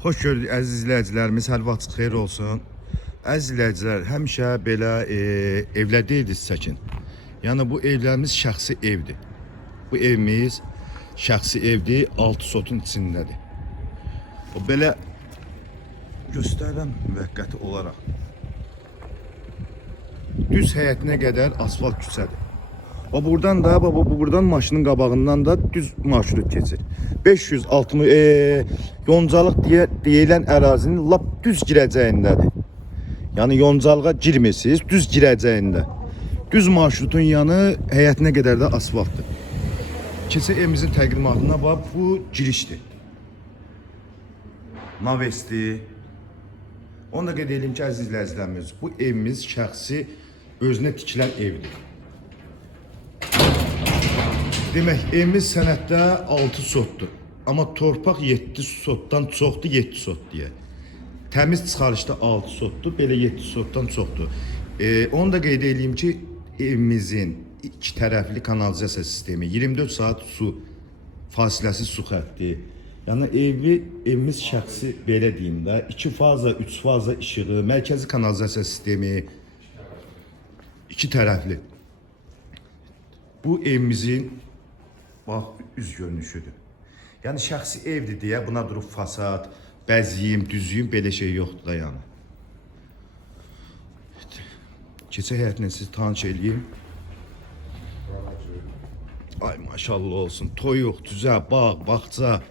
Xoş gördük əziz izləyicilərimiz, hər vaxt xeyir olsun. Əziz izləyicilər, həmişə belə evlərdəyiz çəkin. Yəni bu evlərimiz şəxsi evdir. Bu evimiz şəxsi evdir, 6 sotun içindədir. O belə göstərirəm müvəqqəti olaraq. Düz həyətinə qədər asfalt küçədir. O buradan da, buradan maşının qabağından da düz marşrut keçir. 560 Yoncalıq deyilən ərazinin lap düz girəcəyindədir. Yəni Yoncalığa girmirsiniz, düz girəcəyində. Düz marşrutun yanı həyətinə qədər də asfaltdır. Keçək evimizin təqdimatına bax, bu girişdir. Navesti. Onu da qeyd edelim ki, əziz izləyicilərimiz, bu evimiz şəxsi özünə tikilən evdir. Demək, evimiz sənətdə 6 sotdur. Amma torpaq 7 sotdan çoxdur, 7 sot deyə. Təmiz çıxarışda 6 sotdur, belə 7 sotdan çoxdur. Onu da qeyd edeyim ki, evimizin iki tərəfli kanalizasiya sistemi, 24 saat su, fasiləsiz su xətti. Yəni evimiz şəxsi, belə deyim də, 2 faza, 3 faza işığı, mərkəzi kanalizasiya sistemi, iki tərəfli. Bu evimizin bax, üz görünüşüdür. Yəni şəxsi evdir deyə buna durub fasad, bəziyim, düzüyüm, belə şey yoxdur da yəni. Keçək həyətinə sizi tanış eləyim. Ay maşallah olsun, toyuq, düzə, bağ, bağça.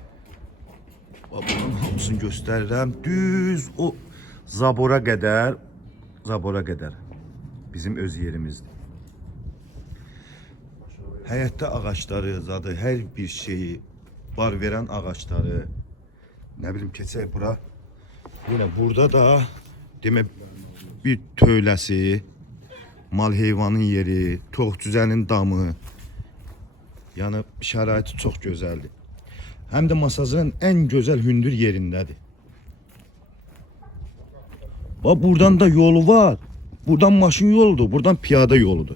Bunun hamısını göstərirəm. Düz o zabora qədər bizim öz yerimizdir. Həyətdə ağaçları, zadı, hər bir şeyi var verən ağaçları. Nə bilim, keçək bura. Yine burada da demək bir tövləsi, mal heyvanın yeri, tox cüzənin damı. Yəni şəraiti çox gözəldir. Həm də masajın ən gözəl hündür yerindədir. Bax, buradan da yolu var. Buradan maşın yoludur, buradan piyada yoludur.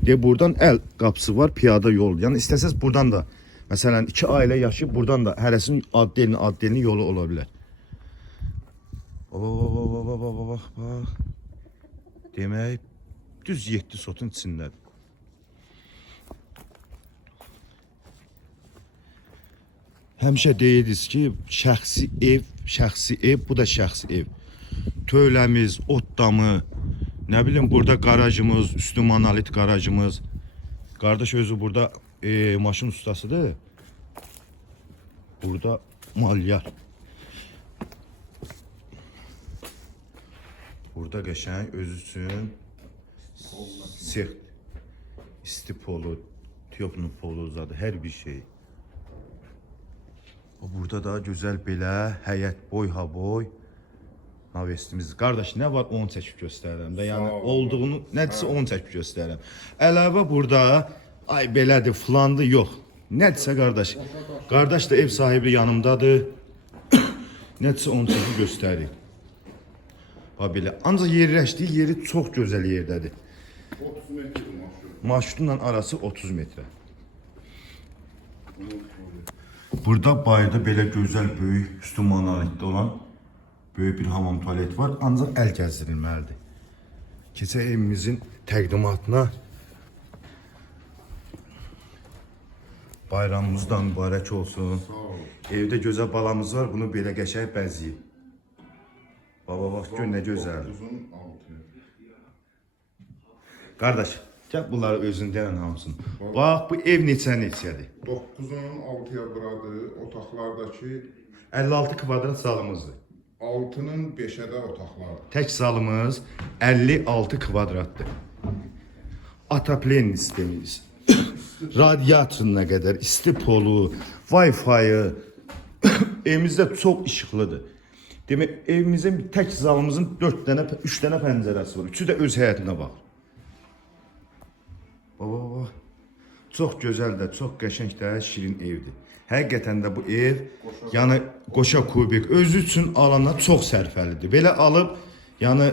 Buradan əl qapısı var, piyada yolu. Yəni istəsəz buradan da, məsələn, 2 ailə yaşayıb, buradan da hərəsinin addelini yolu ola bilər. Bax. Demək, düz 7 sotun içindədir. Həmişə deyirdiniz ki, şəxsi ev, bu da şəxsi ev. Tövləmiz, ot damı, nə bilim, burada garajımız, üstü monolit garajımız. Qardaş özü burada maşın ustasıdır. Burada malyar. Burada qəşəng özü üçün sex, istipolu, tiyopnupolu zadı, hər bir şey. Burada da gözəl belə həyət boy navestimiz. Qardaş, nə var onu çəkib göstərirəm də. Yəni olduğunu, nədirsə onu çəkib göstərirəm. Əlavə burada, ay belədir, filandır, yox. Nədirsə qardaş. Qardaş da ev sahibi yanımdadır. Nədirsə onu çəkib göstərir. Bax belə. Ancaq yerləşdiyi yeri çox gözəl yerdədir. 30 metre marşrutla arası 30 metre. Burada bayırda belə gözəl, böyük, üstü monolitdə olan böyük bir hamam tualet var, ancaq əl gəzdirilməlidir. Keçək evimizin təqdimatına. Bayramımızdan mübarək olsun. Evdə gözəl balamız var, bunu belə qəşəng bəziyib. Baba, gör nə gözəldir. Qardaş, gəl bunları özün deyən hamısını. Bax, bu ev neçədir? 9'un 6'ya buradır, otaqlardakı 56 kvadrat zalımızdır. 6'nın 5'e də otaqlardır. Tək zalımız 56 kvadratdır. Atoplen sistemimiz, radiatoruna qədər, istipolu, Wi-Fi-ı, evimizdə çox işıqlıdır. Demək, evimizin tək zalımızın 3 dənə pəncərəsi var. Üçü də öz həyətinə baxır. Çox gözəl də, çox qəşəng də, şirin evdir. Həqiqətən də bu ev, yəni qoşa kubik, özü üçün alana çox sərfəlidir. Belə alıb, yəni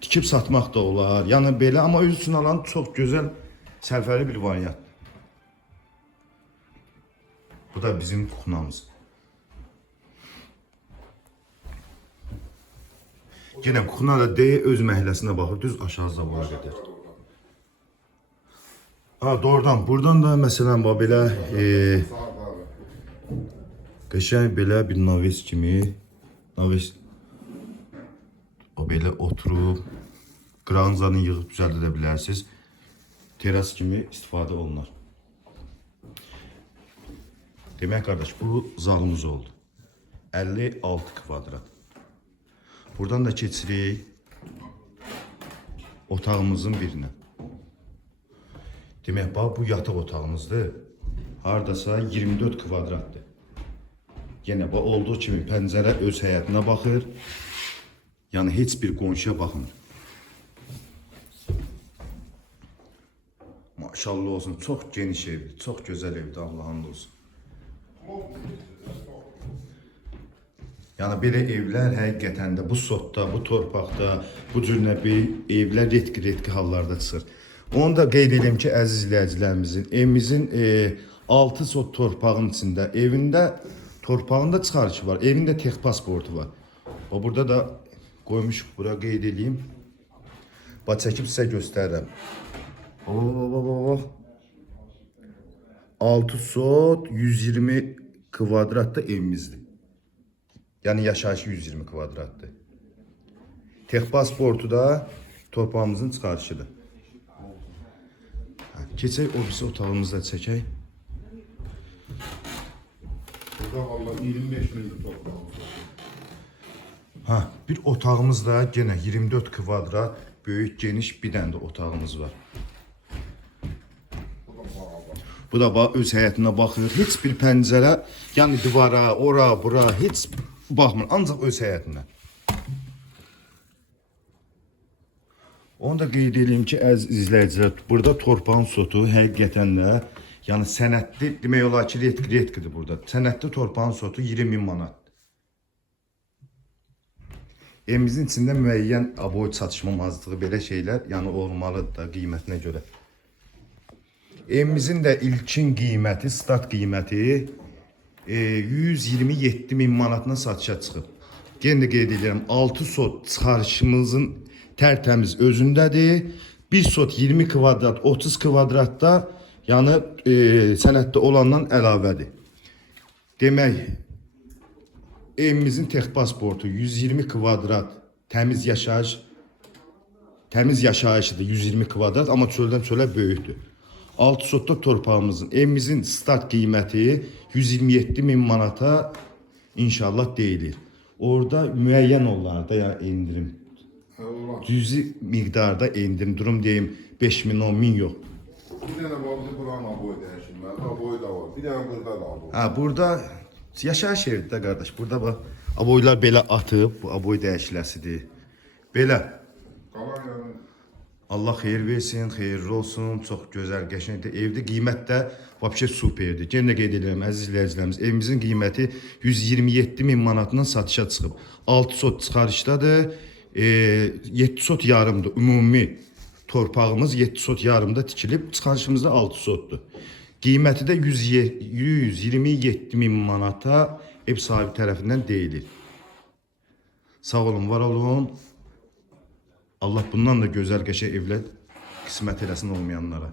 tikib satmaq da olar, yəni belə, amma özü üçün alan çox gözəl, sərfəli bir variant. Bu da bizim kuxnamız. Yenə Xuna da D öz məhəlləsinə baxır, düz aşağı zavora qədər. Ha, doğrudan, buradan da məsələn bax belə qəşəng belə bir naves kimi, naves o belə oturub qranzanı yığıb düzəldə bilərsiniz. Teras kimi istifadə olunar. Demək qardaş, bu zalımız oldu. 56 kvadrat. Buradan da keçirik otağımızın birinə. Demək, bax, bu yataq otağımızdır. Hardasa 24 kvadratdır. Yenə bax, olduğu kimi pəncərə öz həyətinə baxır. Yəni, heç bir qonşuya baxmır. Maşallah olsun, çox geniş evdir, çox gözəl evdir, Allah'ın olsun. Yəni, belə evlər həqiqətən də bu sotda, bu torpaqda, bu cür evlər retki hallarda çıxır. Onu da qeyd edeyim ki, əziz izləyicilərimizin, evimizin 6 sot torpağın içində, evində torpağında çıxarışı var, evində tek pasportu var. O burada da qoymuşuq, bura qeyd edeyim. Bax, çəkib sizə göstərirəm. 6 sot 120 kvadratda evimizdir. Yəni yaşayışı 120 kvadratdır. Tek pasportu da torpağımızın çıxarışıdır. Keçək ofis otağımızda çəkək. Burada valla 25 min torpağımız var. Bir otağımız da gene 24 kvadrat böyük geniş bir dənə də otağımız var. Bu da bax, öz həyətinə baxır. Heç bir pəncərə, yəni divara, ora, bura heç baxmır. Ancaq öz həyətinə. Onu da qeyd edeyim ki, əziz izləyicilər, burada torpağın sotu həqiqətən də, yəni sənədli, demək olar ki, retkidir burada. Sənədli torpağın sotu 20 min manat. Evimizin içində müəyyən aboy çatışmamazlığı belə şeylər, yəni olmalıdır da qiymətinə görə. Evimizin də ilkin qiyməti, start qiyməti 127 min manatına satışa çıxıb. Yenə də qeyd edirəm, 6 sot çıxarışımızın tərtəmiz özündədir. 1 sot 20 kvadrat, 30 kvadratda, yəni sənəddə olandan əlavədir. Demək, evimizin tek pasportu 120 kvadrat təmiz yaşayışıdır 120 kvadrat, amma çöldən çölə böyükdür. 6 sotda torpağımızın, evimizin start qiyməti 127 min manata inşallah deyilir. Orada müəyyən olardı, yəni indirim. Cüzi miqdarda indirim, durum deyim 5 min, 10 min yox. Bir dənə var, buranın aboy dəyişilməli, aboy da var. Bir dənə burada da aboy. Burada yaşayış yeridir də qardaş. Burada bax, aboylar belə atıb, bu aboy dəyişiləsidir. Belə. Qalan yəni Allah xeyir versin, xeyirli olsun, çox gözəl, qəşəngdir. Evdə qiymət də vəbşə superdir. Yenə də qeyd edirəm, əziz izləyicilərimiz, evimizin qiyməti 127 min manatından satışa çıxıb. 6 sot çıxarışdadır, 7 sot yarımdır. Ümumi torpağımız 7 sot yarımda tikilib, çıxarışımızda 6 sotdur. Qiyməti də 127 min manata ev sahibi tərəfindən deyilir. Sağ olun, var olun. Allah bundan da gözəl qəşəng evlər qismət eləsin olmayanlara.